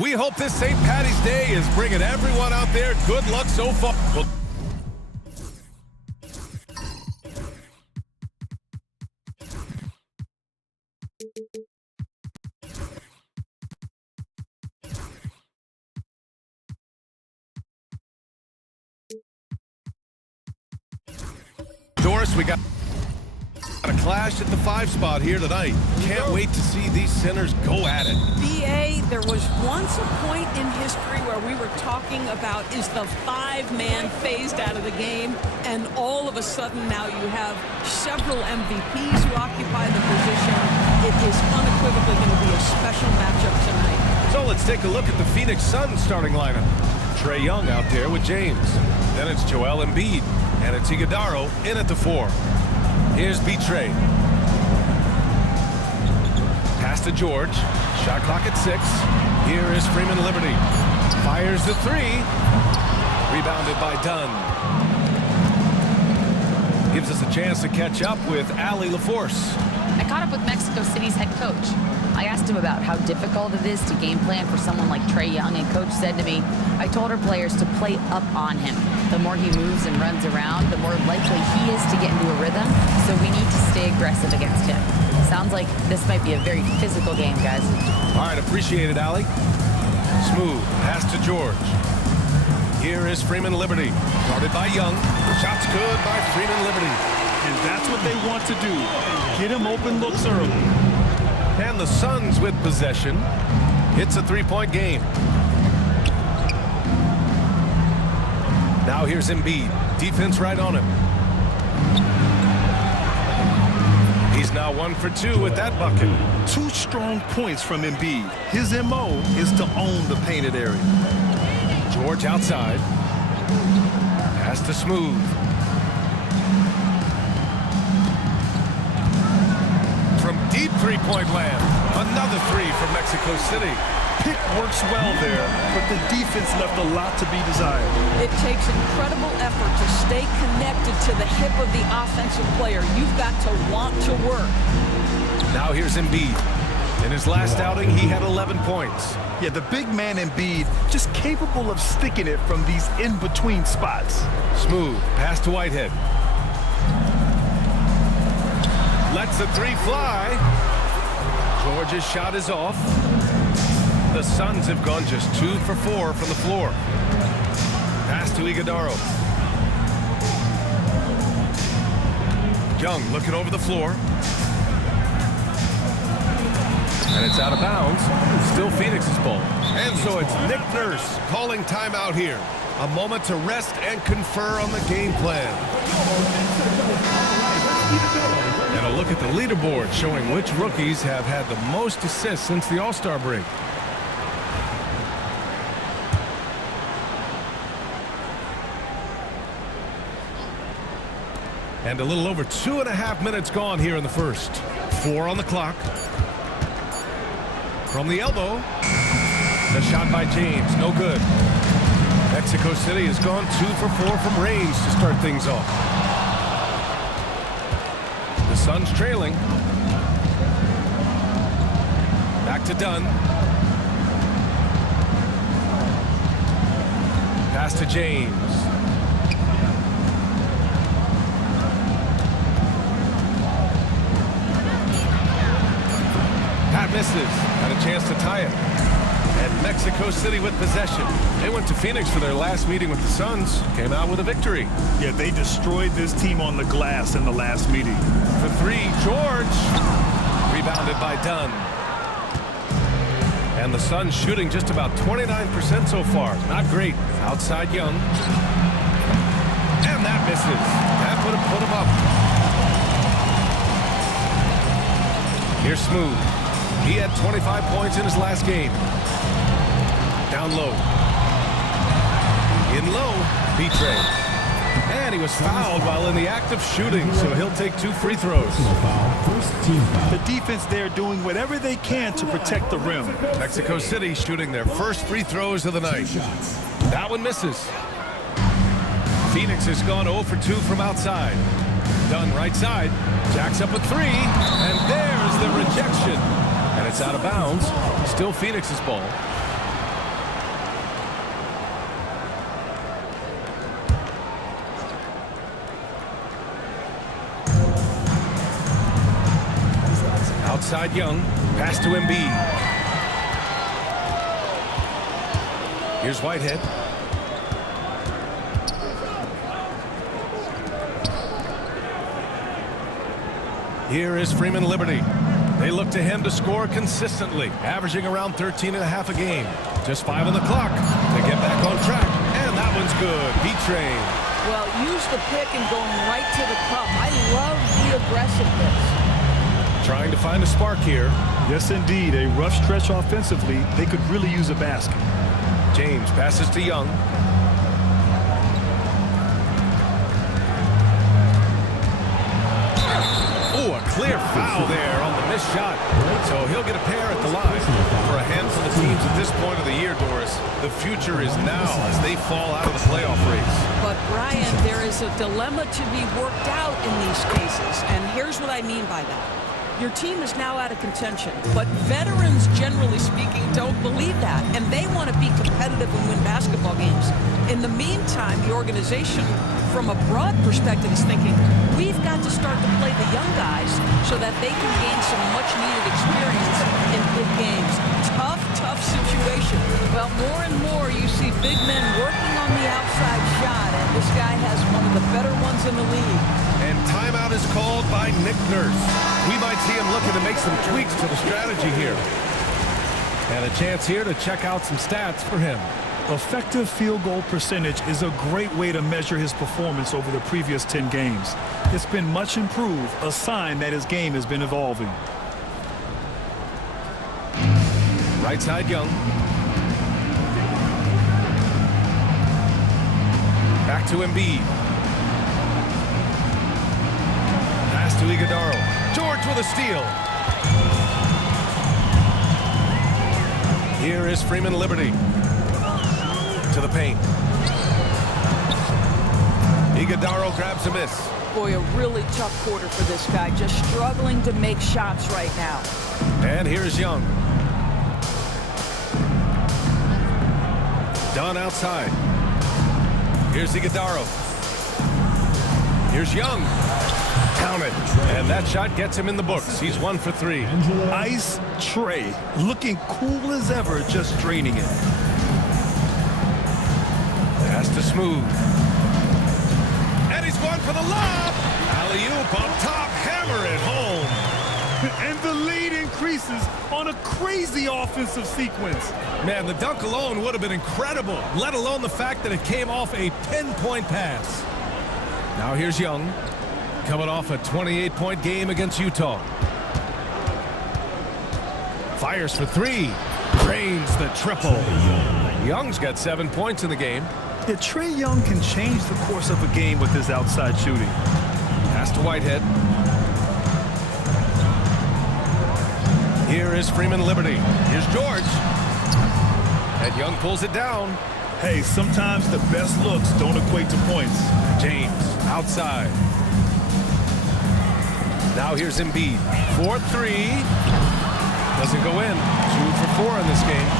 We hope this St. Patty's Day is bringing everyone out there good luck so far. Doris, we got a clash at the 5 spot here tonight. Can't wait to see these centers go at it. BA, there was once a point in history where we were talking about is the 5-man phased out of the game, and all of a sudden now you have several MVPs who occupy the position. It is unequivocally going to be a special matchup tonight. So let's take a look at the Phoenix Suns starting lineup. Trae Young out there with James. Then it's Joel Embiid, and it's Iguodala in at the 4. Here's B-Trey. Pass to George. Shot clock at 6. Here is Freeman Liberty. Fires the 3. Rebounded by Dunn. Gives us a chance to catch up with Allie LaForce. I caught up with Mexico City's head coach. I asked him about how difficult it is to game plan for someone like Trae Young, and coach said to me, I told our players to play up on him. The more he moves and runs around, the more likely he is to get into a rhythm, so we need to stay aggressive against him. Sounds like this might be a very physical game, guys. All right, appreciate it, Allie. Smooth pass to George. Here is Freeman Liberty. Guarded by Young. Shots good by Freeman Liberty. And that's what they want to do. Get him open looks early. And the Suns with possession. It's a 3-point game. Now here's Embiid. Defense right on him. He's now 1 for 2 with that bucket. 2 strong points from Embiid. His MO is to own the painted area. George outside. Pass to Smooth. From deep 3-point land. Another 3 from Mexico City. Pick works well there, but the defense left a lot to be desired. It takes incredible effort to stay connected to the hip of the offensive player. You've got to want to work. Now here's Embiid. In his last outing, he had 11 points. Yeah, the big man Embiid just capable of sticking it from these in-between spots. Smooth pass to Whitehead. Lets the 3 fly. George's shot is off. The Suns have gone just 2 for 4 from the floor. Pass to Iguodala. Young looking over the floor. And it's out of bounds. Still Phoenix's ball. And so it's Nick Nurse calling timeout here. A moment to rest and confer on the game plan. And a look at the leaderboard showing which rookies have had the most assists since the All-Star break. And a little over 2.5 minutes gone here in the first. 4 on the clock. From the elbow. The shot by James. No good. Mexico City has gone 2 for 4 from range to start things off. The Suns trailing. Back to Dunn. Pass to James. Pat misses. Had a chance to tie it. And Mexico City with possession. They went to Phoenix for their last meeting with the Suns. Came out with a victory. Yeah, they destroyed this team on the glass in the last meeting. For 3, George. Rebounded by Dunn. And the Suns shooting just about 29% so far. Not great. Outside Young. And that misses. That would have put him up. Here's Smooth. He had 25 points in his last game. Down low. In low, B-Trey. And he was fouled while in the act of shooting, so he'll take 2 free throws. The defense there doing whatever they can to protect the rim. Mexico City shooting their first free throws of the night. That one misses. Phoenix has gone 0 for 2 from outside. Dunn right side. Jacks up a 3. And there's the rejection. And it's out of bounds. Still Phoenix's ball. Outside Young. Pass to Embiid. Here's Whitehead. Here is Freeman Liberty. They look to him to score consistently, averaging around 13.5 a game. Just 5 on the clock to get back on track. And that one's good. B-Train. Well, use the pick and going right to the cup. I love the aggressiveness. Trying to find a spark here. Yes, indeed. A rough stretch offensively. They could really use a basket. James passes to Young. Oh, a clear foul there on the missed shot. So he'll get a pair at the line. For a handful of teams at this point of the year, Doris, the future is now as they fall out of the playoff race. But, Brian, there is a dilemma to be worked out in these cases. And here's what I mean by that. Your team is now out of contention, but veterans, generally speaking, don't believe that, and they want to be competitive and win basketball games. In the meantime, the organization, from a broad perspective, is thinking, we've got to start to play the young guys so that they can gain some much-needed experience in big games. Tough situation. Well, more and more you see big men working on the outside shot, and this guy has one of the better ones in the league. And timeout is called by Nick Nurse. We might see him looking to make some tweaks to the strategy here. And a chance here to check out some stats for him. Effective field goal percentage is a great way to measure his performance over the previous 10 games. It's been much improved, a sign that his game has been evolving. Right side Young. Back to Embiid. Pass to Iguodaro. George with a steal. Here is Freeman Liberty. To the paint. Iguodaro grabs a miss. Boy, a really tough quarter for this guy. Just struggling to make shots right now. And here's Young. Done outside. Here's Iguodaro. Here's Young. Count it. And that shot gets him in the books. He's 1 for 3. Ice tray. Looking cool as ever, just draining it. Pass to Smooth. And he's going for the lob. Alley-oop up top. Hammer it home. And the lead increases on a crazy offensive sequence. Man, the dunk alone would have been incredible, let alone the fact that it came off a pinpoint pass. Now here's Young, coming off a 28-point game against Utah. Fires for 3. Drains the triple. Young's got 7 points in the game. Yeah, Trae Young can change the course of a game with his outside shooting. Pass to Whitehead. Here is Freeman Liberty. Here's George. And Young pulls it down. Hey, sometimes the best looks don't equate to points. James outside. Now here's Embiid. 4-3. Doesn't go in. 2 for 4 in this game.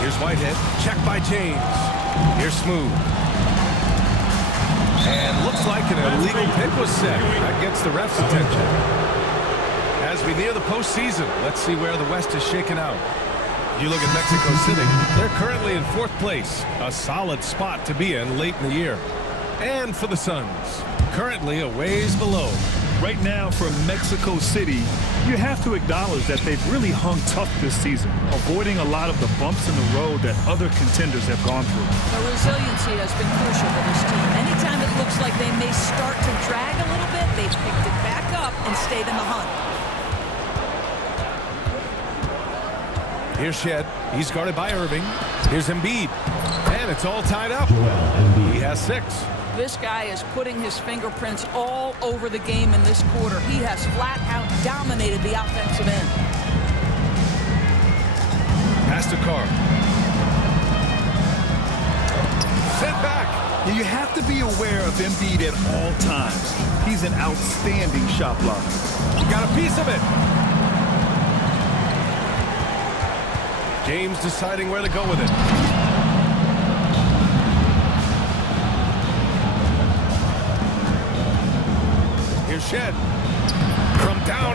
Here's Whitehead. Check by James. Here's Smooth. And looks like an illegal pick was set. That gets the ref's attention. As we near the postseason, let's see where the West is shaken out. You look at Mexico City. They're currently in 4th place. A solid spot to be in late in the year. And for the Suns, currently a ways below. Right now for Mexico City, you have to acknowledge that they've really hung tough this season, avoiding a lot of the bumps in the road that other contenders have gone through. The resiliency has been crucial for this team. Anytime it looks like they may start to drag a little bit, they've picked it back up and stayed in the hunt. Here's Shed. He's guarded by Irving. Here's Embiid. And it's all tied up. He has 6. This guy is putting his fingerprints all over the game in this quarter. He has flat out dominated the offensive end. Pass to Carr. Sent back. You have to be aware of Embiid at all times. He's an outstanding shot blocker. He got a piece of it. James deciding where to go with it. Here's Shed.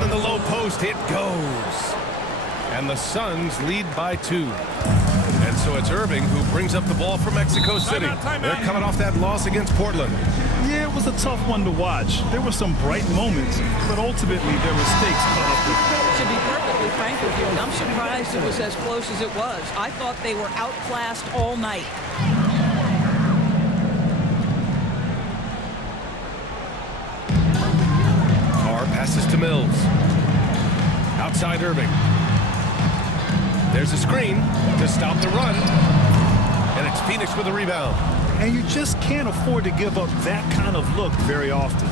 in the low post. It goes. And the Suns lead by 2. And so it's Irving who brings up the ball for Mexico City. They're coming off that loss against Portland. Yeah, it was a tough one to watch. There were some bright moments, but ultimately their mistakes caught up with them. To be perfectly frank with you, I'm surprised it was as close as it was. I thought they were outclassed all night. Carr passes to Mills. Outside Irving. There's a screen to stop the run. And it's Phoenix with a rebound. And you just can't afford to give up that kind of look very often.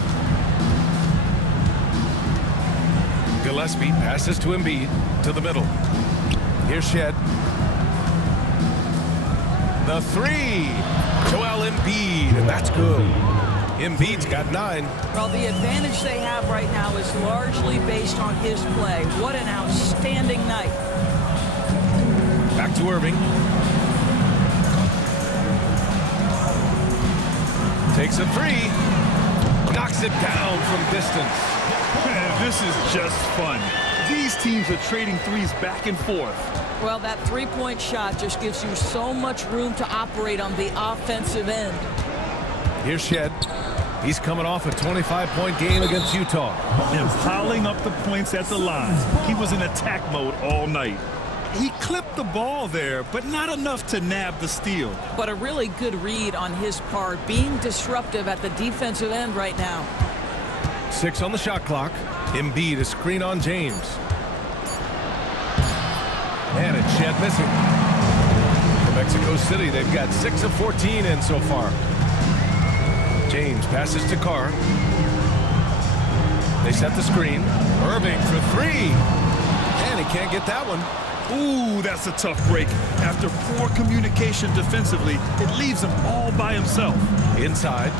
Gillespie passes to Embiid to the middle. Here's Shed. The 3. Joel Embiid, and that's good. Embiid's got 9. Well, the advantage they have right now is largely based on his play. What an outstanding night. Back to Irving. Takes a 3. Knocks it down from distance. Man, this is just fun. These teams are trading threes back and forth. Well, that three-point shot just gives you so much room to operate on the offensive end. Here's Shed. He's coming off a 25-point game against Utah. And piling up the points at the line. He was in attack mode all night. He clipped the ball there, but not enough to nab the steal. But a really good read on his part, being disruptive at the defensive end right now. 6 on the shot clock. Embiid, a screen on James. And it's Shed missing. For Mexico City, they've got 6 of 14 in so far. James passes to Carr. They set the screen. Irving for 3. And he can't get that one. Ooh, that's a tough break. After poor communication defensively, it leaves him all by himself. Inside.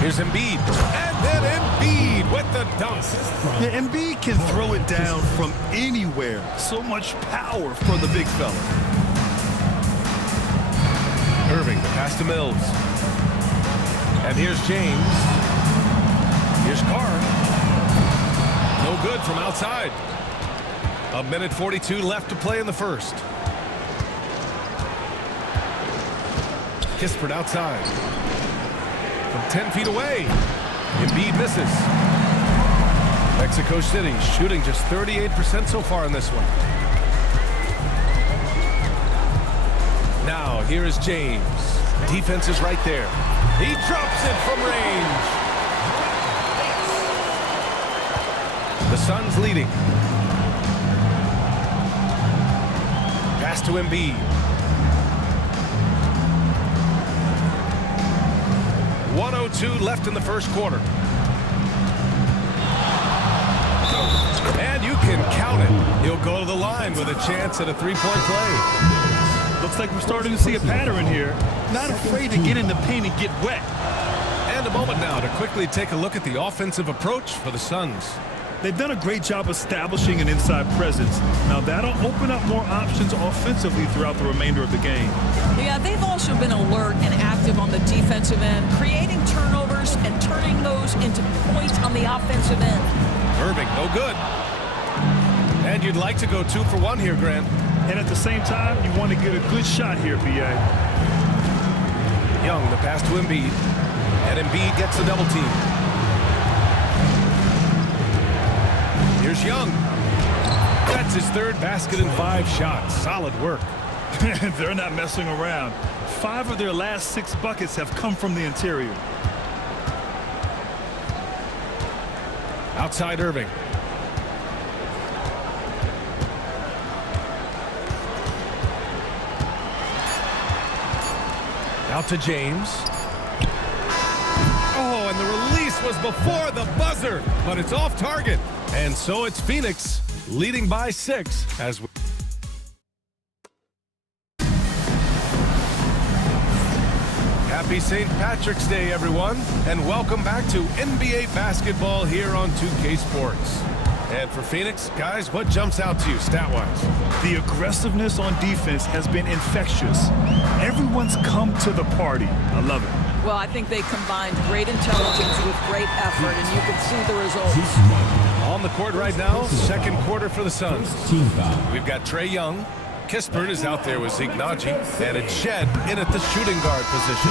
Here's Embiid. And then Embiid with the dunk. Yeah, Embiid can throw it down from anywhere. So much power for the big fella. Irving, the pass to Mills. And here's James. Here's Carr. No good from outside. 1:42 left to play in the first. Kispert outside. From 10 feet away. Embiid misses. Mexico City shooting just 38% so far in this one. Now here is James. Defense is right there. He drops it from range. The Suns leading. Pass to Embiid. 1:02 left in the first quarter. And you can count it. He'll go to the line with a chance at a three-point play. Looks like we're starting to see a pattern here. Not afraid to get in the paint and get wet. And a moment now to quickly take a look at the offensive approach for the Suns. They've done a great job establishing an inside presence. Now that'll open up more options offensively throughout the remainder of the game. Yeah, they've also been alert and active on the defensive end, creating turnovers and turning those into points on the offensive end. Irving, no good. And you'd like to go 2 for 1 here, Grant. And at the same time, you want to get a good shot here, B.A. Young, the pass to Embiid. And Embiid gets the double team. Here's Young. That's his 3rd basket in 5 shots. Solid work. They're not messing around. 5 of their last 6 buckets have come from the interior. Outside Irving. Out to James. Oh, and the release was before the buzzer, but it's off target. And so it's Phoenix leading by 6 as we... Happy St. Patrick's Day, everyone, and welcome back to NBA basketball here on 2K Sports. And for Phoenix, guys, what jumps out to you stat-wise? The aggressiveness on defense has been infectious. Everyone's come to the party. I love it. Well, I think they combined great intelligence with great effort, and you can see the results. On on the court right now. Second quarter for the Suns. We've got Trae Young. Kispert is out there with Nagy, and it's Shed in at the shooting guard position.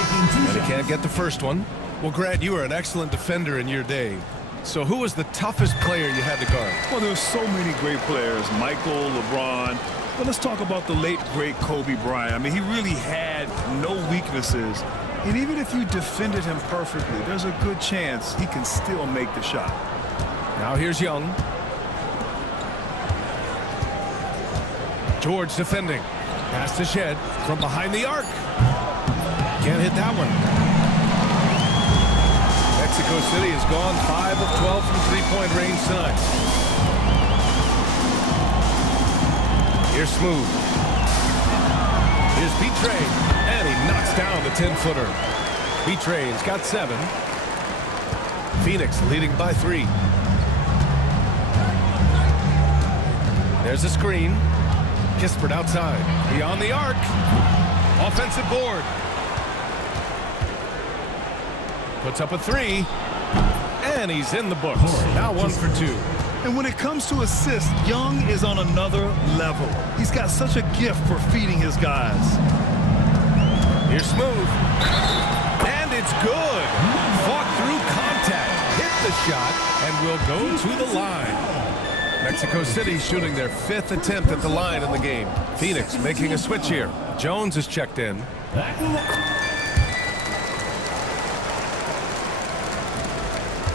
And he can't get the first one. Well, Grant, you were an excellent defender in your day. So who was the toughest player you had to guard? Well, there's so many great players. Michael, LeBron. But let's talk about the late, great Kobe Bryant. I mean, he really had no weaknesses. And even if you defended him perfectly, there's a good chance he can still make the shot. Now here's Young. George defending. Pass to Shed from behind the arc. Can't hit that one. Mexico City has gone 5 of 12 from three-point range tonight. Here's Smooth. Here's Betrayed. And he knocks down the 10-footer. Betrayed's got 7. Phoenix leading by 3. There's a screen. Kispert outside. Beyond the arc. Offensive board. Puts up a 3. And he's in the books. Now 1 for 2. And when it comes to assists, Young is on another level. He's got such a gift for feeding his guys. Here's Smooth. And it's good. Fought through contact. Hit the shot and will go to the line. Mexico City shooting their 5th attempt at the line in the game. Phoenix making a switch here. Jones is checked in.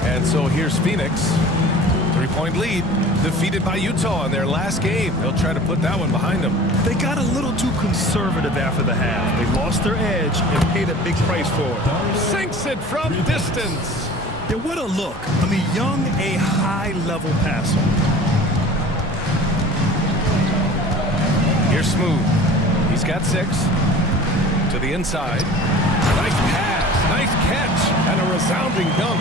And so here's Phoenix. 3-point lead. Defeated by Utah in their last game. They'll try to put that one behind them. They got a little too conservative after the half. They lost their edge and paid a big price for it. Sinks it from distance. Yeah, what a look. I mean, Young, a high-level passer. Here's Smooth. He's got 6. To the inside. Nice pass. Nice catch. And a resounding dunk.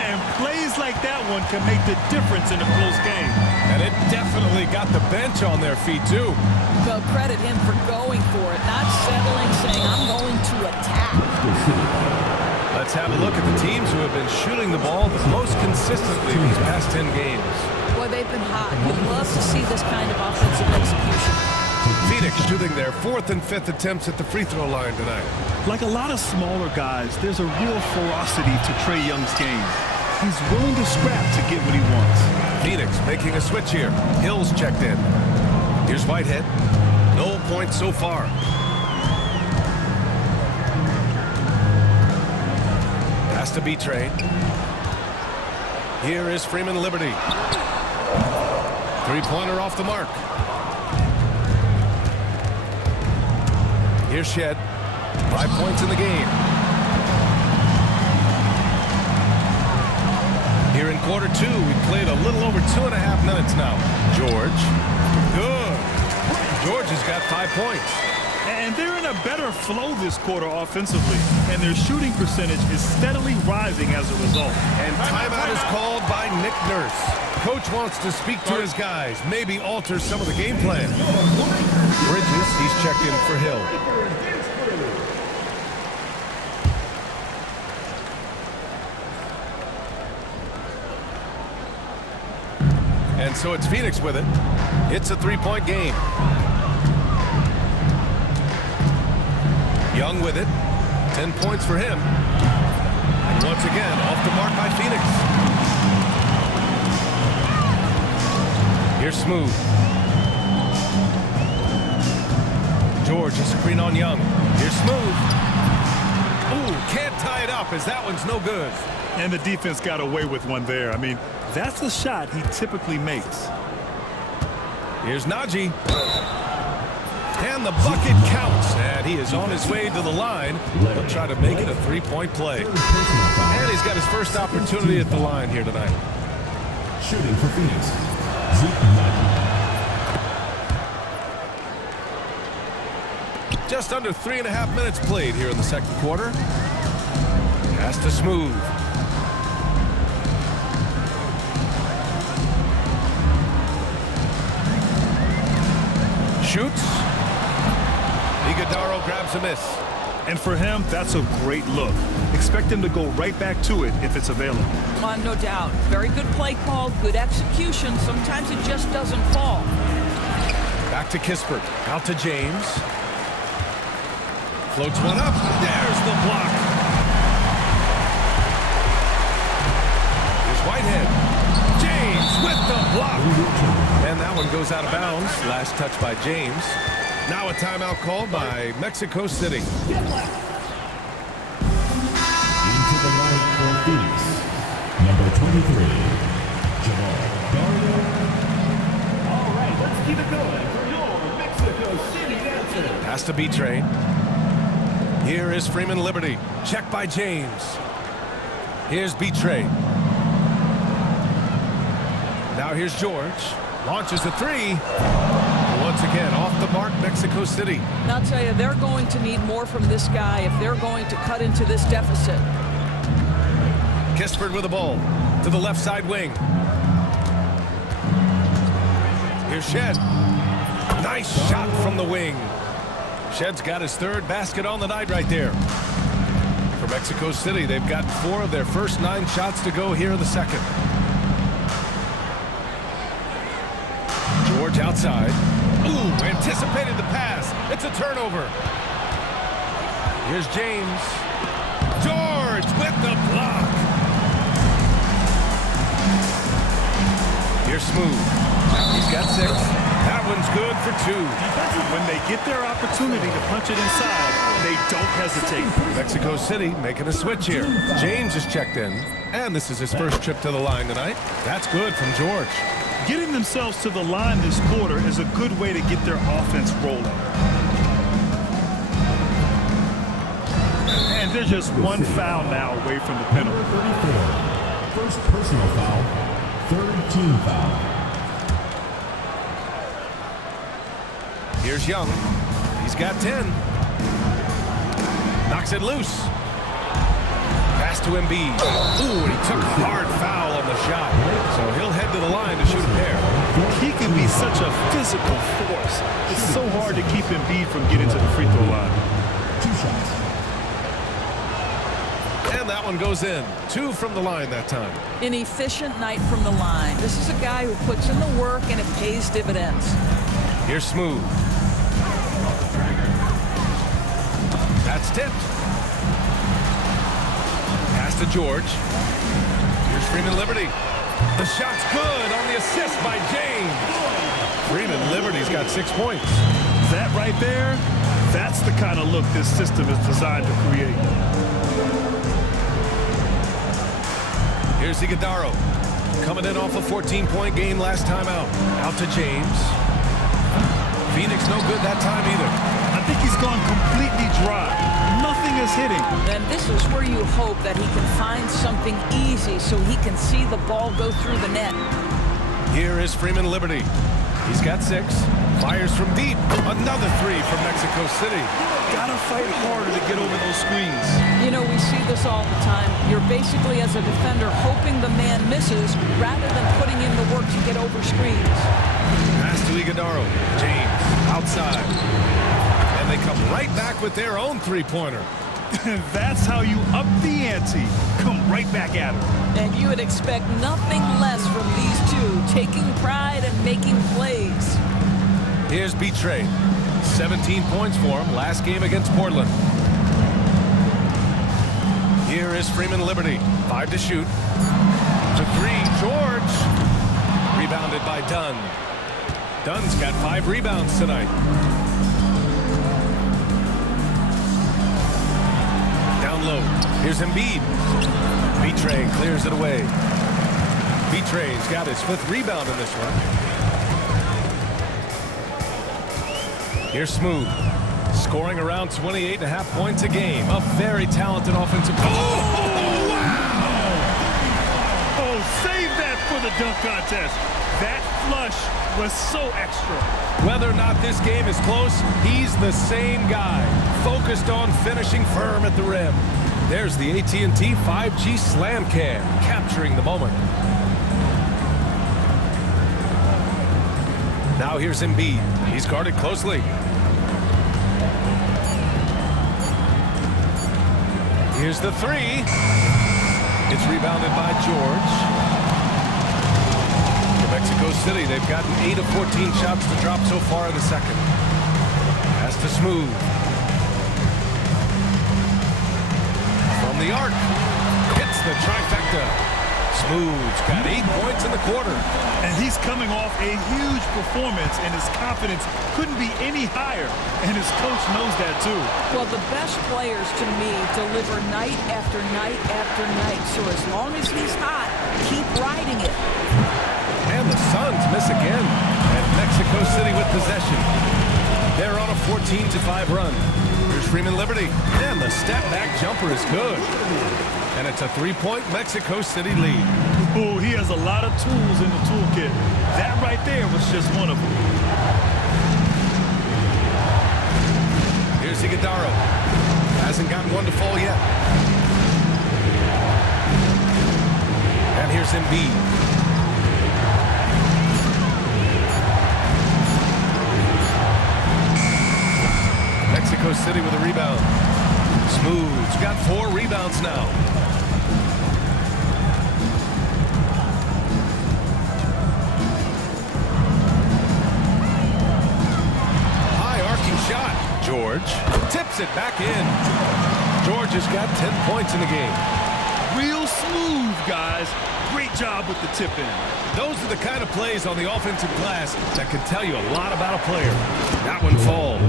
And plays like that one can make the difference in a close game. And it definitely got the bench on their feet, too. Well, credit him for going for it, not settling, saying, I'm going to attack. Let's have a look at the teams who have been shooting the ball the most consistently these past 10 games. Boy, they've been hot. We'd love to see this kind of offensive execution. Phoenix shooting their 4th and 5th attempts at the free throw line tonight. Like a lot of smaller guys, there's a real ferocity to Trae Young's game. He's willing to scrap to get what he wants. Phoenix making a switch here. Hill's checked in. Here's Whitehead. No points so far. Pass to Betrayed. Here is Freeman Liberty. Three-pointer off the mark. Here's Shed. 5 points in the game. Here in quarter 2, we played a little over 2.5 minutes now. George. Good. George has got 5 points. And they're in a better flow this quarter offensively. And their shooting percentage is steadily rising as a result. And timeout is called by Nick Nurse. Coach wants to speak to his guys, maybe alter some of the game plan. Bridges, he's checked in for Hill. And so it's Phoenix with it. It's a 3-point game. Young with it. 10 points for him. And once again, off the mark by Phoenix. Here's Smooth. George, a screen on Young. Here's Smooth. Ooh, can't tie it up as that one's no good. And the defense got away with one there. I mean, that's the shot he typically makes. Here's Nagy. And the bucket counts. And he is on his way to the line. He'll try to make it a 3-point play. And he's got his first opportunity at the line here tonight. Shooting for Phoenix. Just under 3.5 minutes played here in the second quarter. Pass to Smooth. Shoots. Iguodaro grabs a miss. And for him, that's a great look. Expect him to go right back to it if it's available. No doubt. Very good play call, good execution. Sometimes it just doesn't fall. Back to Kispert. Out to James. Floats one up. There's the block. Here's Whitehead. James with the block. And that one goes out of bounds. Last touch by James. Now a timeout called by Mexico City. Into the line for Phoenix, number 23, Jamal Dario. All right, let's keep it going for your Mexico City dancer. Pass to B-Train. Here is Freeman Liberty. Check by James. Here's B-Train. Now here's George. Launches the three. Once again, off the mark, Mexico City. And I'll tell you, they're going to need more from this guy if they're going to cut into this deficit. Kispert with the ball to the left side wing. Here's Shed. Nice shot from the wing. Shed's got his third basket on the night right there. For Mexico City, they've got 4 of their first 9 shots to go here in the second. George outside. Ooh, anticipated the pass. It's a turnover. Here's James. George with the block. Here's Smooth. He's got 6. That one's good for 2. When they get their opportunity to punch it inside, they don't hesitate. Mexico City making a switch here. James is checked in, and this is his first trip to the line tonight. That's good from George. Getting themselves to the line this quarter is a good way to get their offense rolling. And they're just one foul now away from the penalty. Number 34, first personal foul, third team foul. Here's Young. He's got 10. Knocks it loose. Pass to Embiid. Ooh, he took a hard foul on the shot. So he'll head to the line to shoot a pair. He can be such a physical force. It's so hard to keep Embiid from getting to the free throw line. 2 shots. And that one goes in. 2 from the line that time. An efficient night from the line. This is a guy who puts in the work and it pays dividends. Here's Smooth. That's tipped. Pass to George. Here's Freeman Liberty. The shot's good on the assist by James. Freeman Liberty's got 6 points. That right there, that's the kind of look this system is designed to create. Here's Iguodaro. Coming in off a 14-point game last time out. Out to James. Phoenix no good that time either. I think he's gone completely dry. Nothing is hitting. And this is where you hope that he can find something easy so he can see the ball go through the net. Here is Freeman Liberty. He's got 6. Fires from deep. Another 3 from Mexico City. Gotta fight harder to get over those screens. You know, we see this all the time. You're basically, as a defender, hoping the man misses rather than putting in the work to get over screens. Pass to Iguodaro. James outside. And they come right back with their own 3-pointer. That's how you up the ante. Come right back at him. And you would expect nothing less from these two, taking pride and making plays. Here's B-Train. 17 points for him last game against Portland. Here is Freeman Liberty. 5 to shoot. To 3, George. Rebounded by Dunn. Dunn's got 5 rebounds tonight. Down low. Here's Embiid. B-Train clears it away. B-Train's got his 5th rebound in this one. Here's Smooth. Scoring around 28.5 points a game. A very talented offensive player. Oh, wow! Oh, save that for the dunk contest. That flush was so extra. Whether or not this game is close, he's the same guy. Focused on finishing firm at the rim. There's the AT&T 5G Slam Cam, capturing the moment. Now here's Embiid. He's guarded closely. Here's the three. It's rebounded by George. For Mexico City, they've gotten 8 of 14 shots to drop so far in the second. Pass to Smooth. From the arc. Hits the trifecta. Smooth's got 8 points in the quarter. And he's coming off a huge performance, and his confidence couldn't be any higher. And his coach knows that, too. Well, the best players, to me, deliver night after night after night. So as long as he's hot, keep riding it. And the Suns miss again. And Mexico City with possession. They're on a 14-5 run. Here's Freeman Liberty. And the step-back jumper is good. And it's a 3-point Mexico City lead. Oh, he has a lot of tools in the toolkit. That right there was just one of them. Here's Iguodaro. Hasn't gotten one to fall yet. And here's Embiid. Mexico City with a rebound. Smooth's got 4 rebounds now. High arcing shot. George tips it back in. George has got 10 points in the game. Real smooth, guys. Great job with the tip in. Those are the kind of plays on the offensive glass that can tell you a lot about a player. That one falls.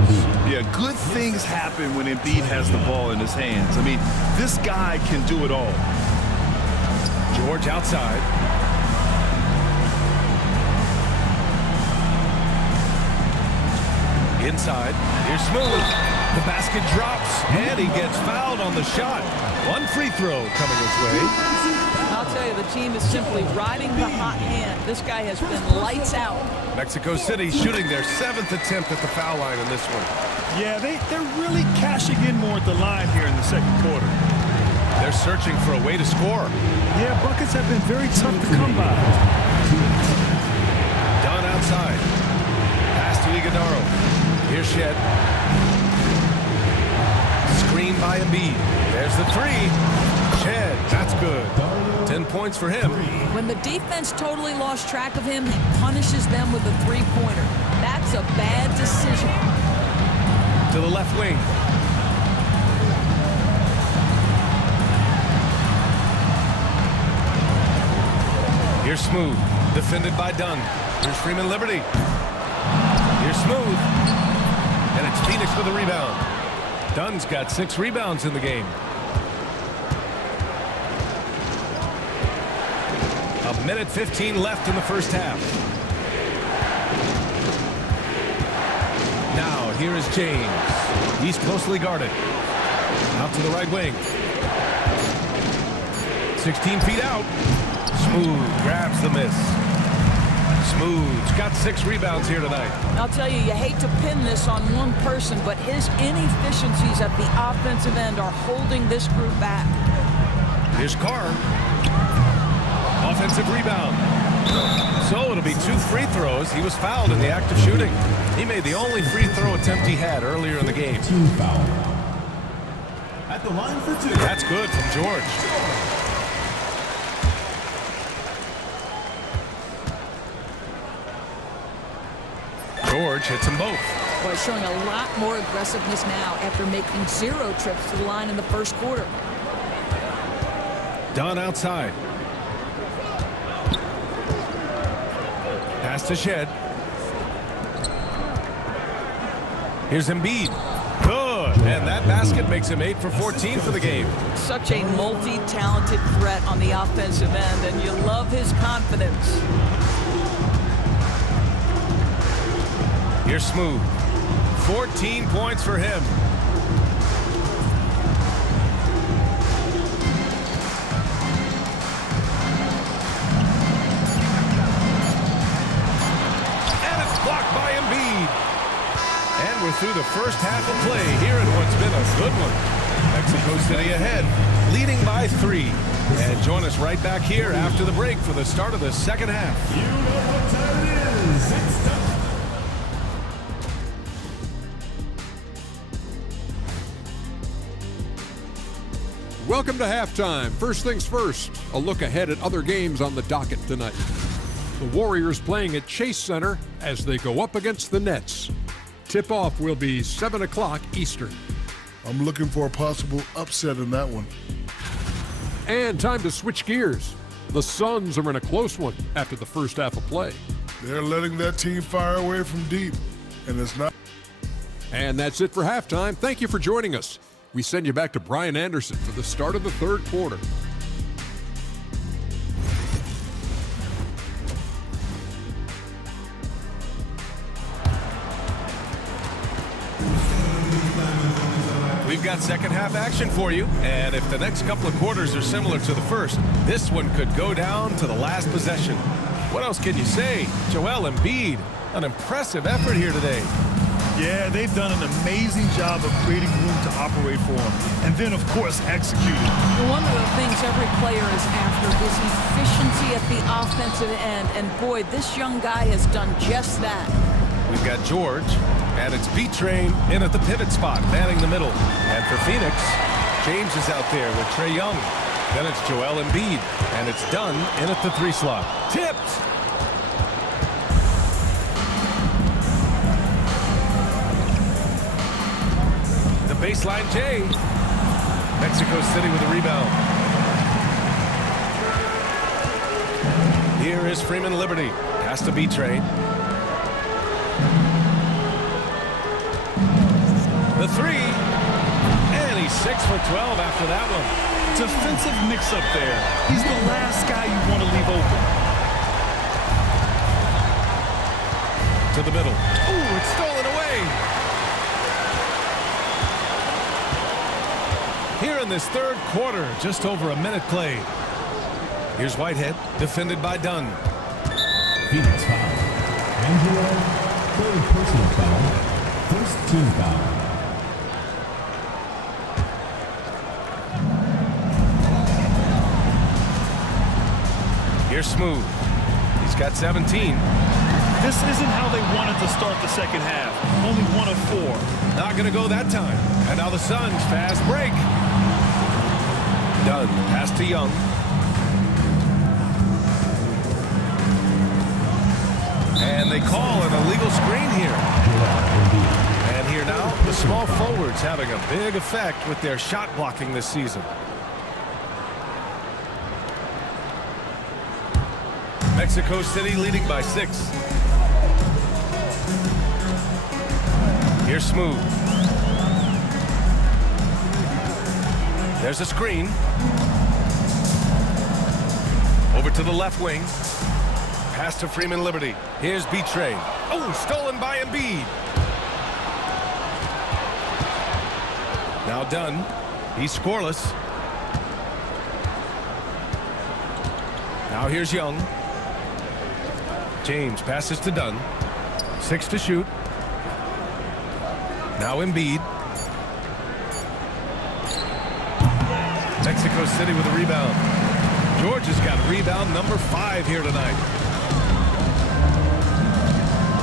Yeah, good things happen when Embiid has the ball in his hands. I mean, this guy can do it all. George outside. Inside. Here's Smooth. The basket drops, and he gets fouled on the shot. One free throw coming his way. I'll tell you, the team is simply riding the hot hand. This guy has been lights out. Mexico City shooting their 7th attempt at the foul line in this one. Yeah, they're really cashing in more at the line here in the second quarter. They're searching for a way to score. Yeah, buckets have been very tough to come by. Dunn outside. Pass to Iguodaro. Here's Shed. Screen by Embiid. There's the three. Shed, that's good. 10 points for him. When the defense totally lost track of him, he punishes them with a three-pointer. That's a bad decision. To the left wing. Here's Smooth, defended by Dunn. Here's Freeman Liberty. Here's Smooth. And it's Phoenix with a rebound. Dunn's got 6 rebounds in the game. A minute 15 left in the first half. Now, here is James. He's closely guarded. Out to the right wing. 16 feet out. Smooth grabs the miss. Smooth's got 6 rebounds here tonight. I'll tell you, you hate to pin this on one person, but his inefficiencies at the offensive end are holding this group back. Here's Carr. Offensive rebound. So it'll be 2 free throws. He was fouled in the act of shooting. He made the only free throw attempt he had earlier in the game. 2 foul. At the line for 2. That's good from George. George hits them both. Boy, showing a lot more aggressiveness now after making 0 trips to the line in the first quarter. Dunn outside. Pass to Shed. Here's Embiid. Good. And that basket makes him 8 for 14 for the game. Such a multi-talented threat on the offensive end, and you love his confidence. Here's Smooth. 14 points for him. And it's blocked by Embiid. And we're through the first half of play here in what's been a good one. Mexico City ahead, leading by 3. And join us right back here after the break for the start of the second half. You know what time it is. It's time. Welcome to halftime. First things first, a look ahead at other games on the docket tonight. The Warriors playing at Chase Center as they go up against the Nets. Tip-off will be 7 o'clock Eastern. I'm looking for a possible upset in that one. And time to switch gears. The Suns are in a close one after the first half of play. They're letting that team fire away from deep, and it's not. And that's it for halftime. Thank you for joining us. We send you back to Brian Anderson for the start of the third quarter. We've got second half action for you, and if the next couple of quarters are similar to the first, this one could go down to the last possession. What else can you say? Joel Embiid, an impressive effort here today. Yeah, they've done an amazing job of creating room to operate for him. And then, of course, executing. One of the things every player is after is efficiency at the offensive end. And boy, this young guy has done just that. We've got George, and it's B-Train in at the pivot spot, manning the middle. And for Phoenix, James is out there with Trae Young. Then it's Joel Embiid, and it's Dunn in at the 3 slot. Tipped! Baseline J. Mexico City with a rebound. Here is Freeman Liberty. Pass to B-Train. The 3. And he's 6 for 12 after that one. Defensive mix-up there. He's the last guy you want to leave open. To the middle. Ooh, it's stolen away. Here in this third quarter, just over a minute played. Here's Whitehead, defended by Dunn. Phoenix foul. Angelo, third personal foul. First team foul. Here's Smooth. He's got 17. This isn't how they wanted to start the second half. Only 1 of 4. Not going to go that time. And now the Suns fast break. Dunn, pass to Young. And they call an illegal screen here. And here now, the small forwards having a big effect with their shot blocking this season. Mexico City leading by 6. Here's Smooth. There's a screen. Over to the left wing. Pass to Freeman Liberty. Here's B-Train. Oh, stolen by Embiid. Now Dunn. He's scoreless. Now here's Young. James passes to Dunn. 6 to shoot. Now Embiid. Mexico City with a rebound. George has got rebound number 5 here tonight.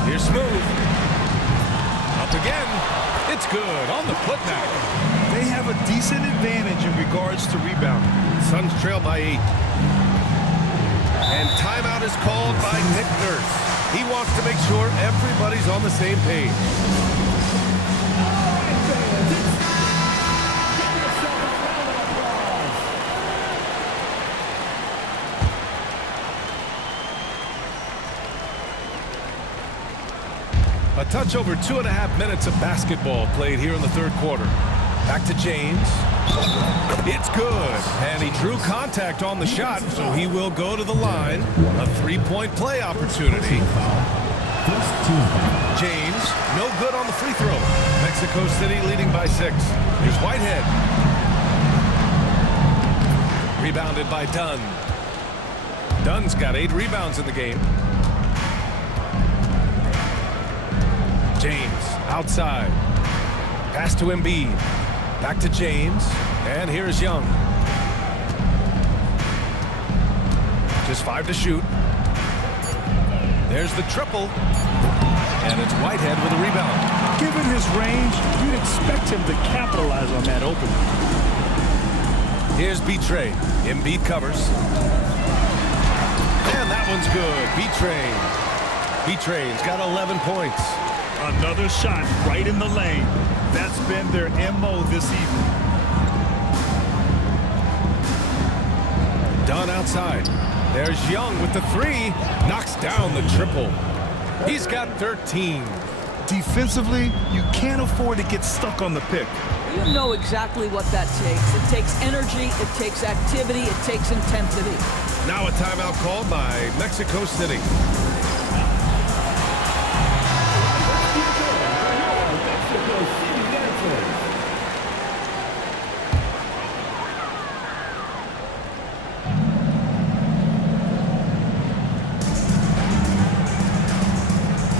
Here's Smooth. Up again. It's good on the putback. They have a decent advantage in regards to rebounding. Suns trail by 8. And timeout is called by Nick Nurse. He wants to make sure everybody's on the same page. A touch over 2.5 minutes of basketball played here in the third quarter. Back to James. It's good. And he drew contact on the shot, so he will go to the line. A 3-point play opportunity. James, no good on the free throw. Mexico City leading by 6. Here's Whitehead. Rebounded by Dunn. Dunn's got 8 rebounds in the game. James outside. Pass to Embiid. Back to James. And here's Young. Just 5 to shoot. There's the triple. And it's Whitehead with a rebound. Given his range, you'd expect him to capitalize on that opening. Here's Betray. Embiid covers. And that one's good. Betray's got 11 points. Another shot right in the lane. That's been their MO this evening. Dunn outside. There's Young with the three. Knocks down the triple. He's got 13. Defensively, you can't afford to get stuck on the pick. You know exactly what that takes. It takes energy, it takes activity, it takes intensity. Now a timeout called by Mexico City.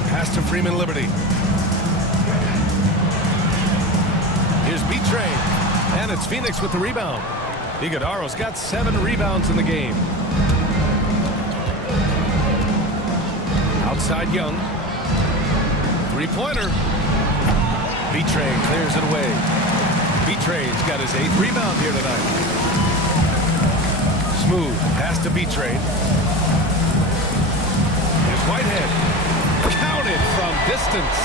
Pass to Freeman Liberty. Here's Betray, and it's Phoenix with the rebound. Iguodaro's got 7 rebounds in the game. Outside Young. Three-pointer. Betray clears it away. Betray's got his 8th rebound here tonight. Smooth pass to Betray. Here's Whitehead. Counted from distance.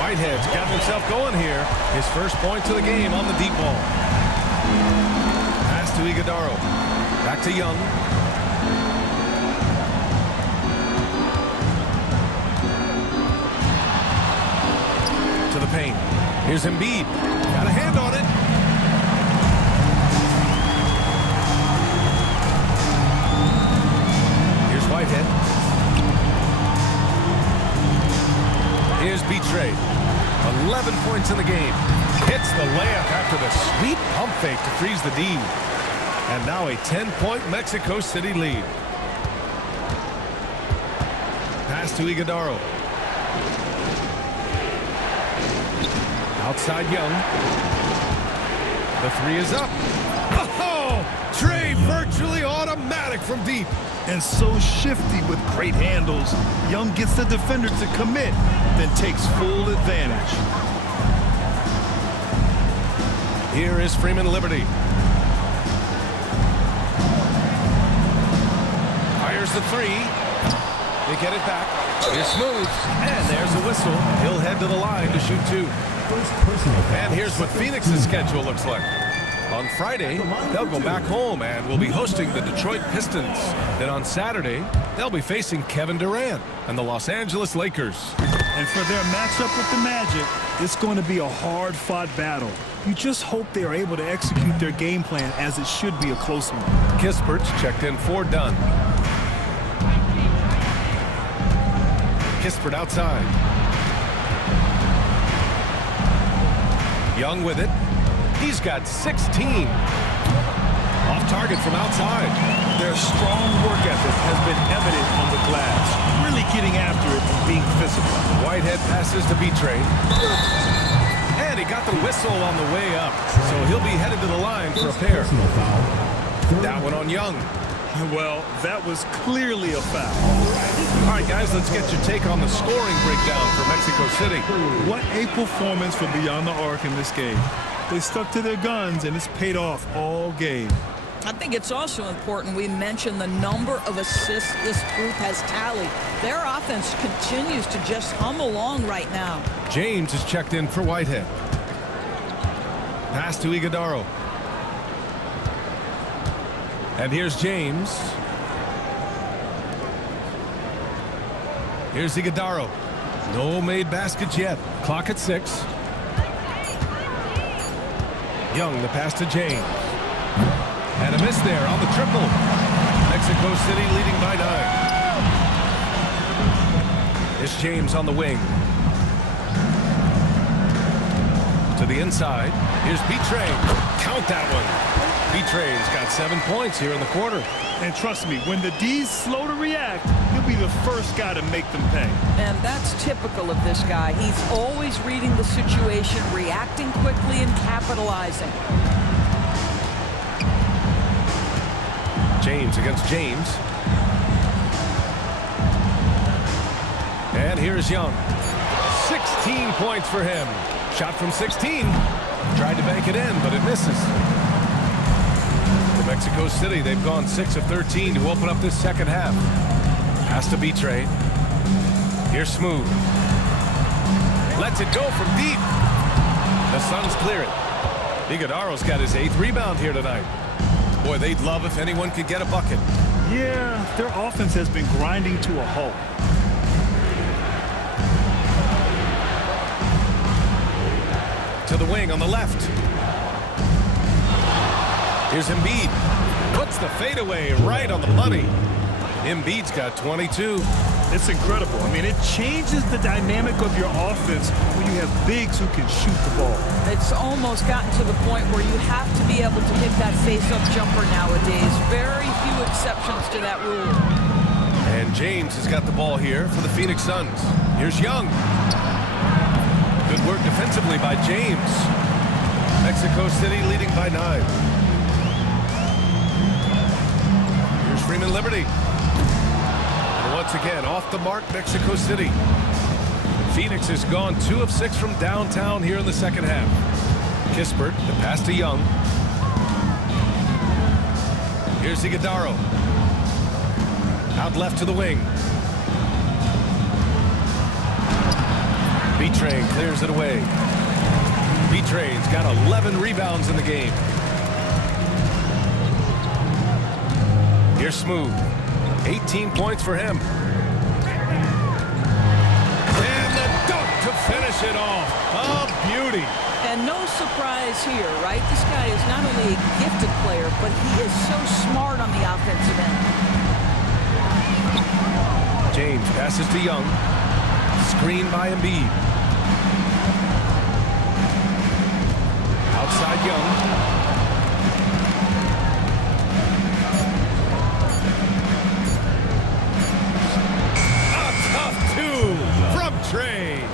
Whitehead's got himself going here. His first points of the game on the deep ball. Pass to Iguodaro. Back to Young. To the paint. Here's Embiid. Got a hand on it. Here's Whitehead. Here's Betray. 11 points in the game. Hits the layup after the sweet pump fake to freeze the D. And now a 10-point Mexico City lead. Pass to Iguodaro. Outside Young. The three is up. Oh! Trey virtually automatic from deep. And so shifty with great handles. Young gets the defender to commit, then takes full advantage. Here is Freeman Liberty. Fires the three. They get it back. Here's Smooth. And there's a whistle. He'll head to the line to shoot 2. And here's what Phoenix's schedule looks like. On Friday, they'll go back home and will be hosting the Detroit Pistons. Then on Saturday, they'll be facing Kevin Durant and the Los Angeles Lakers. And for their matchup with the Magic, it's going to be a hard-fought battle. You just hope they are able to execute their game plan as it should be a close one. Kispert's checked in for Dunn. Kispert outside. Young with it. He's got 16. Off target from outside. Their strong work ethic has been evident on the glass. Really getting after it and being physical. Whitehead passes to Betray. And he got the whistle on the way up. So he'll be headed to the line for a pair. That one on Young. Well, that was clearly a foul. All right, guys, let's get your take on the scoring breakdown for Mexico City. What a performance from beyond the arc in this game. They stuck to their guns, and it's paid off all game. I think it's also important we mention the number of assists this group has tallied. Their offense continues to just hum along right now. James is checked in for Whitehead. Pass to Iguodaro. And here's James. Here's Iguodaro. No made baskets yet. Clock at 6. Young, the pass to James. And a miss there on the triple. Mexico City leading by 9. It's James on the wing. To the inside. Here's Betray. Count that one. Betray's got 7 points here in the quarter. And trust me, when the D's slow to react, he'll be the first guy to make them pay. And that's typical of this guy. He's always reading the situation, reacting quickly, and capitalizing. James against James. And here's Young. 16 points for him. Shot from 16. Tried to bank it in, but it misses. Mexico City, they've gone 6 of 13 to open up this second half. Has to be Trey. Here's Smooth. Lets it go from deep. The Suns clear it. Iguodaro's got his 8th rebound here tonight. Boy, they'd love if anyone could get a bucket. Yeah, their offense has been grinding to a halt. To the wing on the left. Here's Embiid. Puts the fadeaway right on the money. Embiid's got 22. It's incredible. I mean, it changes the dynamic of your offense when you have bigs who can shoot the ball. It's almost gotten to the point where you have to be able to hit that face-up jumper nowadays. Very few exceptions to that rule. And James has got the ball here for the Phoenix Suns. Here's Young. Good work defensively by James. Mexico City leading by 9. Here's Freeman Liberty. And once again, off the mark, Mexico City. Phoenix has gone 2 of 6 from downtown here in the second half. Kispert, the pass to Young. Here's Iguodaro. Out left to the wing. B-Train clears it away. B-Train's got 11 rebounds in the game. Here's Smooth. 18 points for him. And the dunk to finish it off. A beauty. And no surprise here, right? This guy is not only a gifted player, but he is so smart on the offensive end. James passes to Young. Screen by Embiid. Outside Young. A tough 2 from Trey.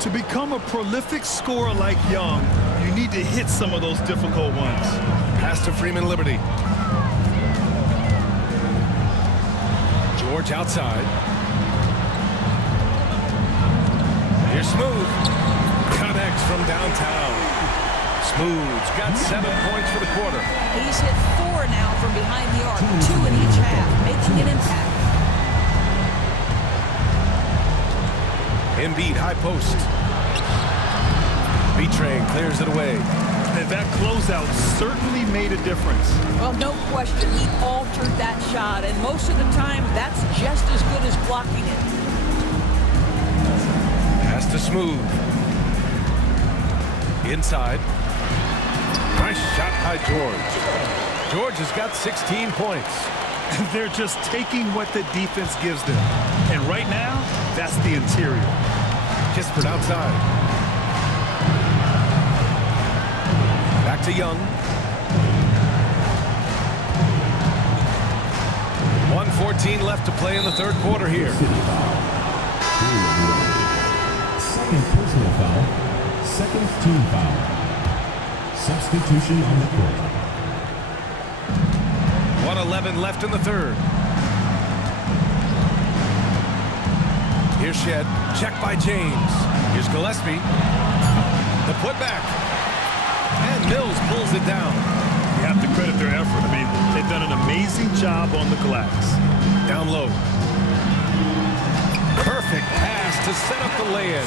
To become a prolific scorer like Young, you need to hit some of those difficult ones. Pass to Freeman Liberty. George outside. Here's Smooth. Connects from downtown. Smooth's got 7 points for the quarter. He's hit 4 now from behind the arc, 2 in each half, making an impact. Embiid high post. B-Train clears it away. And that closeout certainly made a difference. Well, no question, he altered that shot, and most of the time, that's just as good as blocking it. Pass to Smooth. Inside. Nice shot by George. George has got 16 points. They're just taking what the defense gives them. And right now, that's the interior. Kispert outside. Back to Young. 1:14 left to play in the third quarter here. Second personal foul. Second team foul. Substitution on the court. 1:11 left in the third. Here's Shed. Checked by James. Here's Gillespie. The putback. And Mills pulls it down. You have to credit their effort. I mean, they've done an amazing job on the glass. Down low. Perfect pass to set up the lay-in.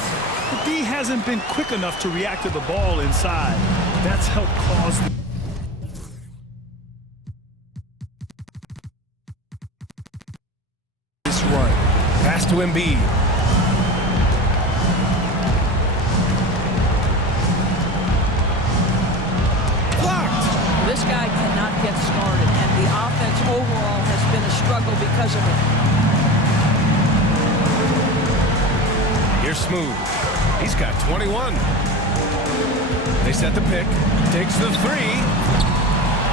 The D hasn't been quick enough to react to the ball inside. That's helped cause this run. Pass to Embiid. Blocked. This guy cannot get started, and the offense overall has been a struggle because of it. Here's Smooth. He's got 21. They set the pick. Takes the 3.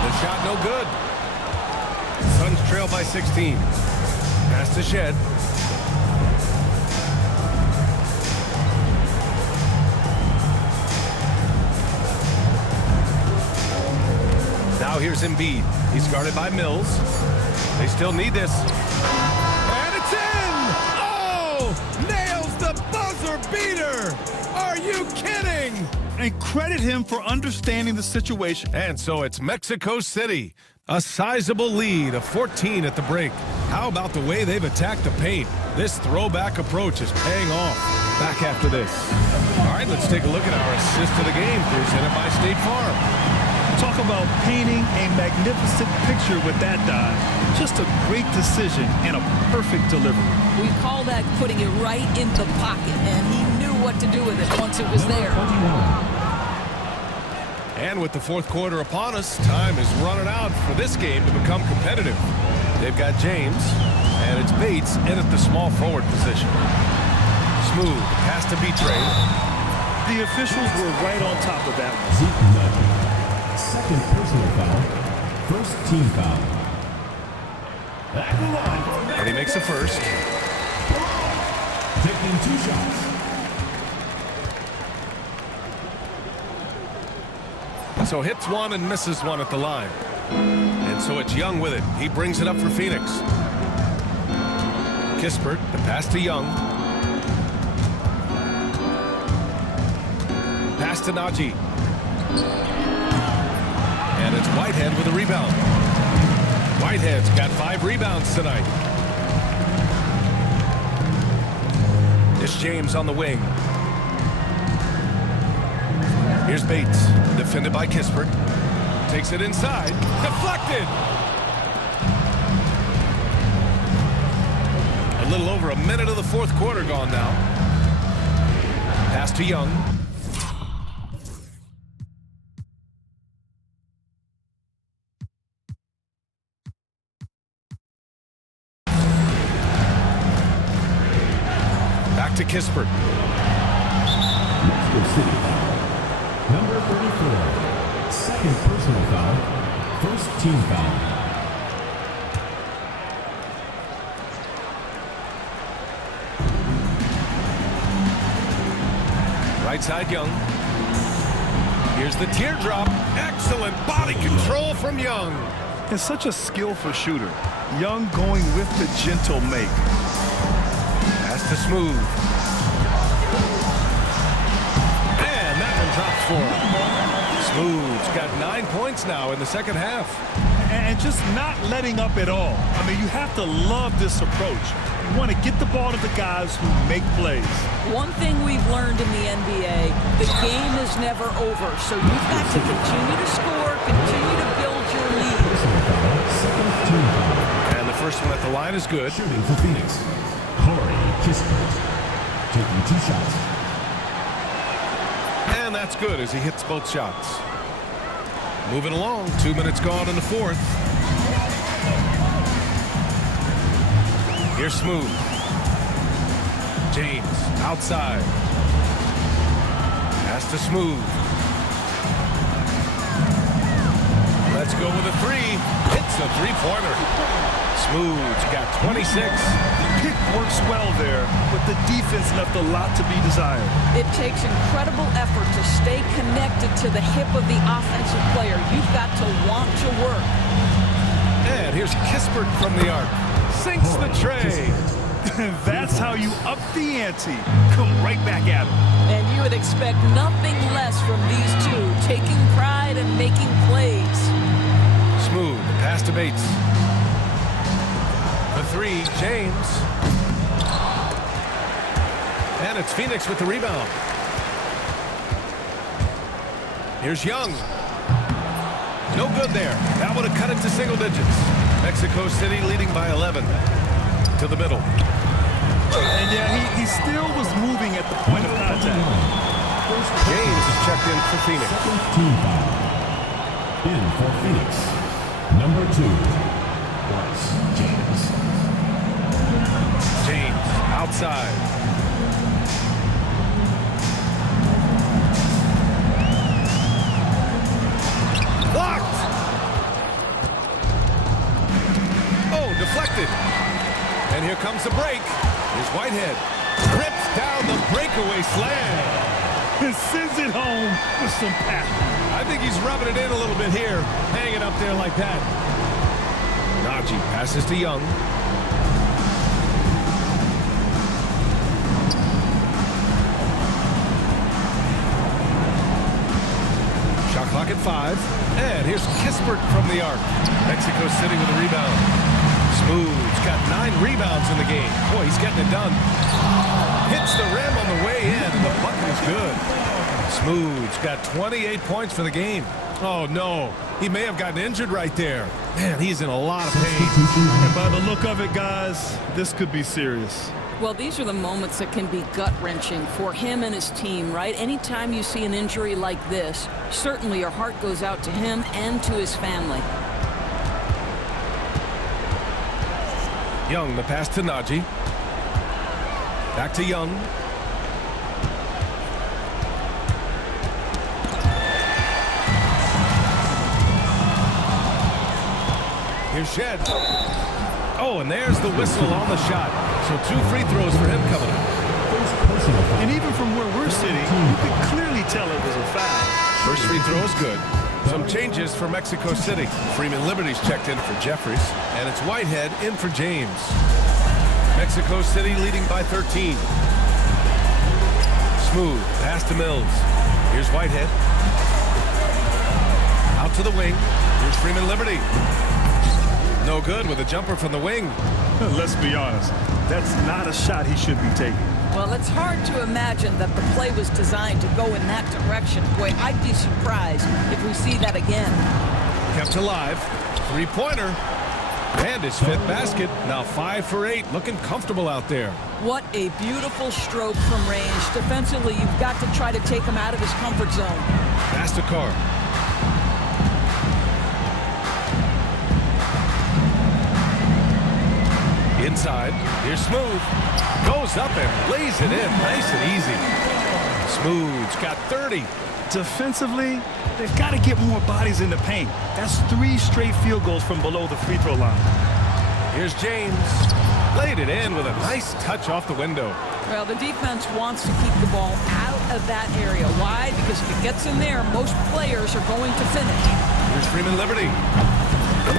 The shot no good. Suns trail by 16. Pass to Shed. Now here's Embiid. He's guarded by Mills. They still need this. And it's in! Oh! Nails the buzzer beater! Are you kidding? And credit him for understanding the situation. And so it's Mexico City. A sizable lead of 14 at the break. How about the way they've attacked the paint? This throwback approach is paying off. Back after this. All right, let's take a look at our assist of the game presented by State Farm. Talk about painting a magnificent picture with that dive. Just a great decision and a perfect delivery. We call that putting it right in the pocket, and he knew what to do with it once it was there. And with the fourth quarter upon us, time is running out for this game to become competitive. They've got James, and it's Bates in at the small forward position. Smooth pass to Betray. The officials were right on top of that one. Second personal foul. First team foul. And he makes a first. Taking 2 shots. So hits one and misses one at the line. And so it's Young with it. He brings it up for Phoenix. Kispert, the pass to Young. Pass to Najee. And it's Whitehead with a rebound. Whitehead's got 5 rebounds tonight. It's James on the wing. Here's Bates, defended by Kispert. Takes it inside. Deflected! A little over a minute of the fourth quarter gone now. Pass to Young. Back to Kispert. Number 34. Second personal foul. First team foul. Right side Young. Here's the teardrop. Excellent body control from Young. And such a skillful shooter. Young going with the gentle make. Pass to Smooth. And that one drops for him. Smooth's got 9 points now in the second half. And just not letting up at all. I mean, you have to love this approach. You want to get the ball to the guys who make plays. One thing we've learned in the NBA, the game is never over. So you've got to continue to score, continue to build your lead. And the first one at the line is good. Shooting for Phoenix. Corey Kispert taking 2 shots. And that's good as he hits both shots. Moving along, 2 minutes gone in the fourth. Here's Smooth. James outside. Pass to Smooth. Let's go with a 3. Hits a 3-pointer. Smooth's got 26. The pick works well there, but the defense left a lot to be desired. It takes incredible effort to stay connected to the hip of the offensive player. You've got to want to work. And here's Kispert from the arc. Sinks the tray. That's how you up the ante. Come right back at him. And you would expect nothing less from these two, taking pride and making plays. Smooth, pass to Bates. The 3, James. And it's Phoenix with the rebound. Here's Young. No good there. That would have cut it to single digits. Mexico City leading by 11. To the middle. And yeah, he still was moving at the point of contact. James is checked in for Phoenix. Second team foul. In for Phoenix. Number 2. Bryce James. James outside. Blocked. Oh, deflected. And here comes the break. Here's Whitehead. Rips down the breakaway slam. And sends it home with some passion. I think he's rubbing it in a little bit here. Hanging up there like that. Najee passes to Young. Shot clock clock at 5. And here's Kispert from the arc. Mexico City with a rebound. Smooth's got 9 rebounds in the game. Boy, he's getting it done. Hits the rim on the way in, and the bucket is good. Smooth's got 28 points for the game. Oh, no. He may have gotten injured right there. Man, he's in a lot of pain. And by the look of it, guys, this could be serious. Well, these are the moments that can be gut-wrenching for him and his team, right? Anytime you see an injury like this, certainly your heart goes out to him and to his family. Young, the pass to Najee. Back to Young. Here's Shed. Oh, and there's the whistle on the shot. So 2 free throws for him coming up. And even from where we're sitting, you could clearly tell it was a foul. First free throw is good. Some changes for Mexico City. Freeman Liberty's checked in for Jeffries, and it's Whitehead in for James. Mexico City leading by 13. Smooth, pass to Mills. Here's Whitehead. Out to the wing. Here's Freeman Liberty. No good with a jumper from the wing. Let's be honest, that's not a shot he should be taking. Well, it's hard to imagine that the play was designed to go in that direction. Boy, I'd be surprised if we see that again. Kept alive. 3-pointer. And his 5th basket. Now 5 for 8. Looking comfortable out there. What a beautiful stroke from range. Defensively, you've got to try to take him out of his comfort zone. Pass to Carr. Inside. Here's Smooth. Goes up and lays it in. Nice and easy. Smooth's got 30. Defensively, they've got to get more bodies in the paint. That's 3 straight field goals from below the free throw line. Here's James. Laid it in with a nice touch off the window. Well, the defense wants to keep the ball out of that area. Why? Because if it gets in there, most players are going to finish. Here's Freeman Liberty.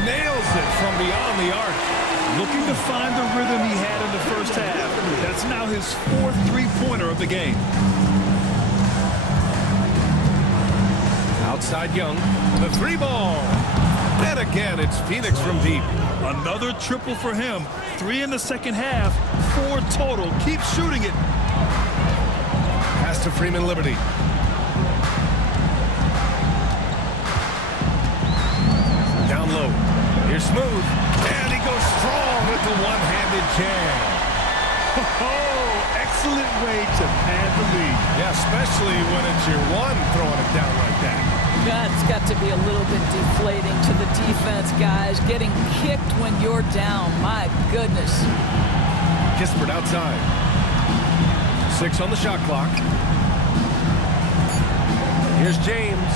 Nails it from beyond the arc. Looking to find the rhythm he had in the first half. That's now his 4th 3-pointer of the game. Outside Young. The 3-ball. And again, it's Phoenix from deep. Another triple for him. 3 in the second half. 4 total. Keep shooting it. Pass to Freeman Liberty. Down low. Here's Smooth. And he goes strong with the one-handed jam. Oh, excellent way to pad the lead. Yeah, especially when it's your one throwing it down like that. That's got to be a little bit deflating to the defense, guys. Getting kicked when you're down. My goodness. Kispert outside. 6 on the shot clock. Here's James.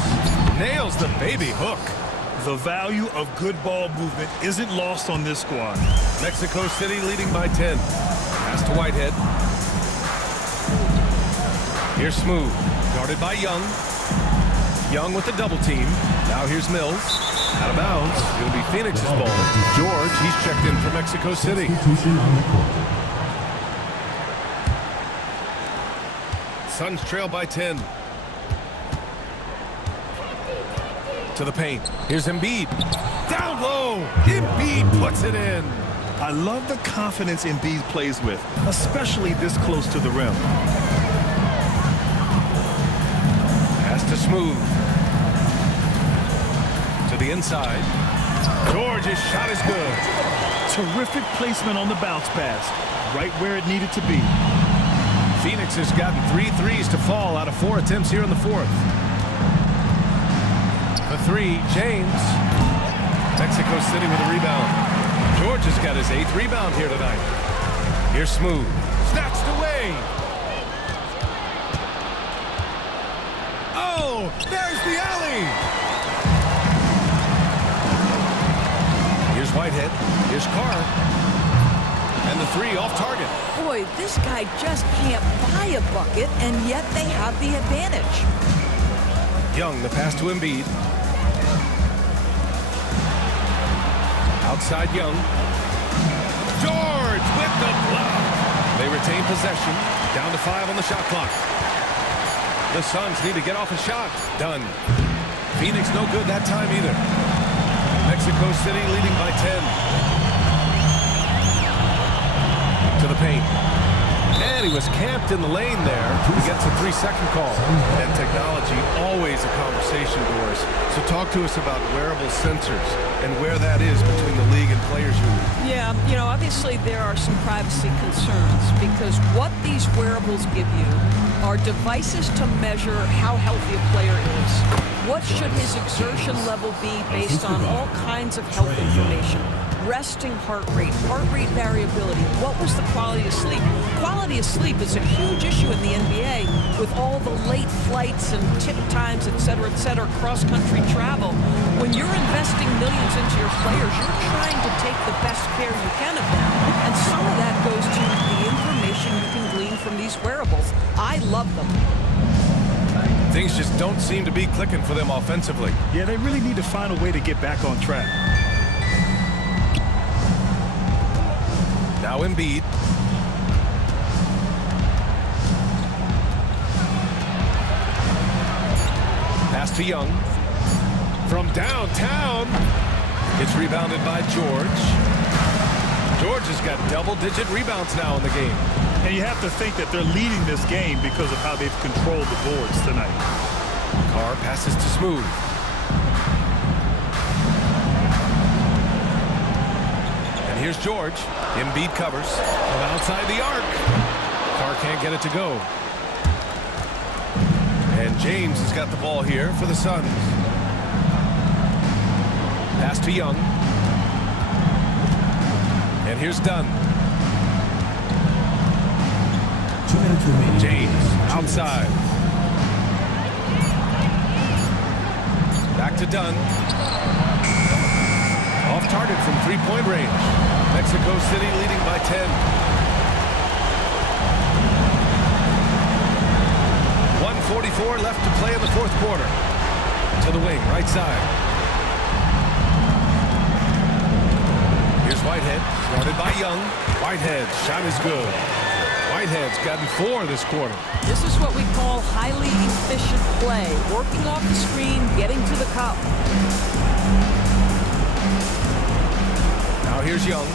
Nails the baby hook. The value of good ball movement isn't lost on this squad. Mexico City leading by 10. Pass to Whitehead. Here's Smooth. Guarded by Young. Young with the double team. Now here's Mills. Out of bounds. It'll be Phoenix's ball. George, he's checked in for Mexico City. Suns trail by 10. To the paint. Here's Embiid. Down low. Embiid puts it in. I love the confidence Embiid plays with, especially this close to the rim. Pass to Smooth. To the inside. George's shot is good. Terrific placement on the bounce pass. Right where it needed to be. Phoenix has gotten 3 threes to fall out of 4 attempts here in the 4th. The 3, James. Mexico City with a rebound. George has got his 8th rebound here tonight. Here's Smooth. Snatched away. Oh, there's the alley. Here's Whitehead. Here's Carr. And the 3 off target. Boy, this guy just can't buy a bucket, and yet they have the advantage. Young, the pass to Embiid. Outside Young. George with the block. They retain possession. Down to 5 on the shot clock. The Suns need to get off a shot. Done. Phoenix no good that time either. Mexico City leading by 10. To the paint. And he was camped in the lane there. He gets a 3-second call. And technology, always a conversation, Doris. So talk to us about wearable sensors and where that is between the league and players union. Yeah, you know, obviously there are some privacy concerns because what these wearables give you are devices to measure how healthy a player is. What should his exertion level be based on all kinds of health information? Resting heart rate variability. What was the quality of sleep? Quality of sleep is a huge issue in the NBA with all the late flights and tip times, et cetera, cross-country travel. When you're investing millions into your players, you're trying to take the best care you can of them. And some of that goes to the information you can glean from these wearables. I love them. Things just don't seem to be clicking for them offensively. Yeah, they really need to find a way to get back on track. Now Embiid. Pass to Young. From downtown. It's rebounded by George. George has got double-digit rebounds now in the game. And you have to think that they're leading this game because of how they've controlled the boards tonight. Carr passes to Smooth. And here's George. Embiid covers from outside the arc. Carr can't get it to go. And James has got the ball here for the Suns. Pass to Young. And here's Dunn. James outside. Back to Dunn. Off target from three-point range. Mexico City leading by 10. 1:44 left to play in the fourth quarter. To the wing, right side. Here's Whitehead, guarded by Young. Whitehead, shot is good. Whitehead's gotten 4 this quarter. This is what we call highly efficient play. Working off the screen, getting to the cup. Now here's Young.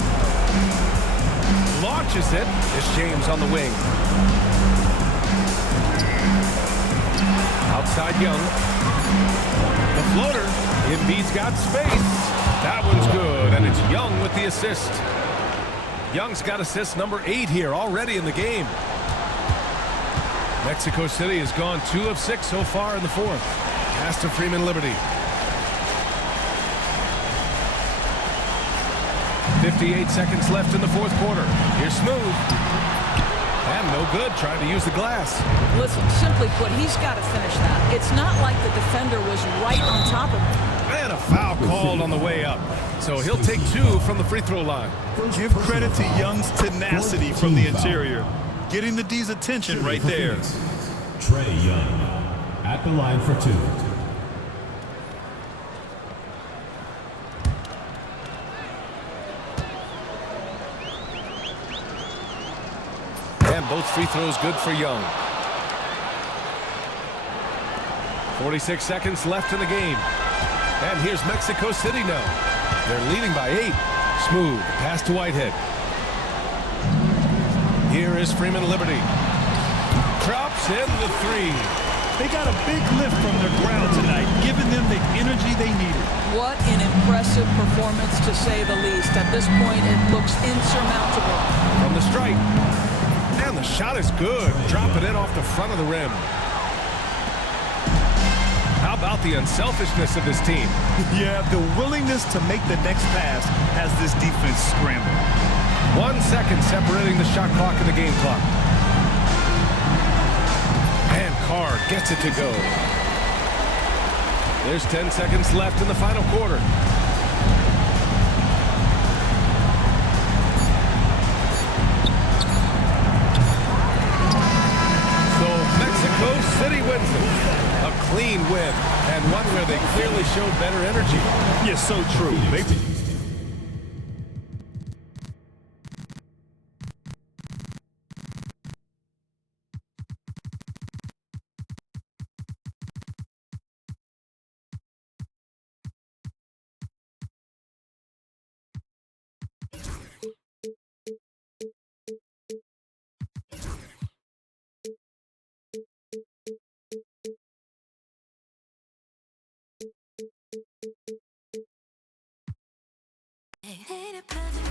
Launches it. It's James on the wing. Outside Young. The floater. Embiid's got space. That one's good, and it's Young with the assist. Young's got assist number 8 here already in the game. Mexico City has gone 2 of 6 so far in the fourth. Pass to Freeman Liberty. 58 seconds left in the fourth quarter. Here's Smooth. And no good, trying to use the glass. Listen, simply put, he's got to finish that. It's not like the defender was right on top of him. And a foul called on the way up. So he'll take 2 from the free throw line. Give credit to Young's tenacity from the interior. Getting the D's attention right there. Trey Young at the line for 2. And both free throws good for Young. 46 seconds left in the game. And here's Mexico City now. They're leading by 8. Smooth pass to Whitehead. Here is Freeman Liberty. Drops in the 3. They got a big lift from their ground tonight, giving them the energy they needed. What an impressive performance, to say the least. At this point, it looks insurmountable. From the stripe. And the shot is good. Drop it in off the front of the rim. How about the unselfishness of this team? Yeah, the willingness to make the next pass has this defense scrambling. 1 second separating the shot clock and the game clock. And Carr gets it to go. There's 10 seconds left in the final quarter. So Mexico City wins it. A clean win, and one where they clearly showed better energy. Yeah, so true. They Ain't it perfect?